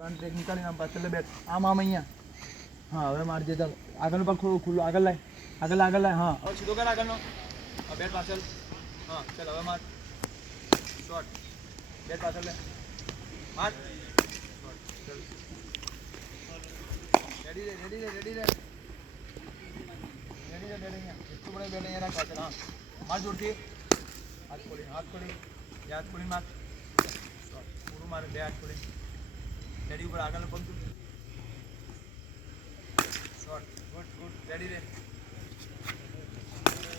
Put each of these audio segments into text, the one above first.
front break નીકાળીને આમ પાછળ બેઠ આમ અહીંયા હા હવે મારજે ચાલ આગળનું પગ થોડું ખુલ્લું આગળ લાય હા હવે સીધો કર આગળનો બેટ પાછળ હા ચાલ હવે માર શોર્ટ બેટ પાછળ લે માર રેડી રે બેટ અહીંયા એટલું બડે બેટ અહીંયા રાખ પાછળ હા માર જોરથી હાથ ખોલી માર શોર્ટ પૂરું મારે બે હાથ ખોલી રેડી ઉપર આગળનો પગ શોર્ટ ગુડ રેડી રે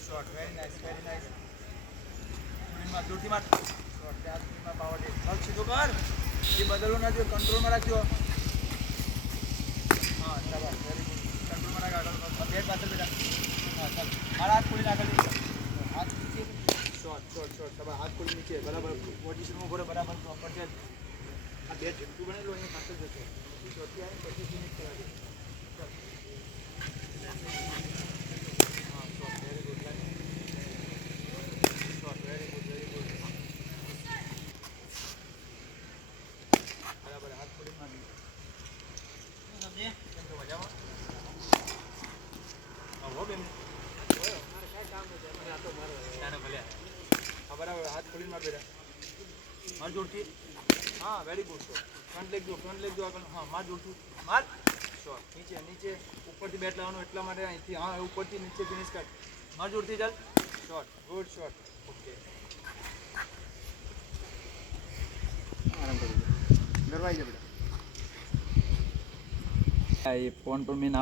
શોર્ટ વેરી નાઇસ સ્ક્રીનમાં જોરથી માર શોર્ટ ત્યાં સ્ક્રીનમાં પાવર દે પગ સીધો કર એ બદલવો ના જો કંટ્રોલમાં રાખજો હા ચાલો વેરી ગુડ કંટ્રોલમાં રાખ આગળ બેટ પાછળ બેટા હા ચાલ મારા હાથ ખોલીને આગળ હાથ નીચે શોર્ટ તમારા હાથ ખોલી નીચે બરાબર પોઝિશનમાં ઉભો રહે બરાબર પ્રોપર છે આ બેટ જેટલું બનેલું અહીંયા પાછળ જશે ચોથી આવે પછી ફિનિશ કરવા દે ચાલ હા short very good short very good બરાબર હાથ ખોલી મારી કેમ તો મજામાં હો બેન મારે કાંઈ કામ નથી મને આ તો મારો ભલે હા બરાબર હાથ ખોલીને માર બેટા માર જોડથી હા very good shot front leg દો આગળ હા માર જોડથી માર શોટ નીચે ઉપરથી બેટ લાવવાનું એટલા માટે અહીંથી હા ઉપરથી નીચે ફિનિશ કર માર જોડથી ચાલ શોટ ગુડ શોટ ઓકે આરામ કરી ગરવાઈ જાય બેટા એ ફોન પર મેં ના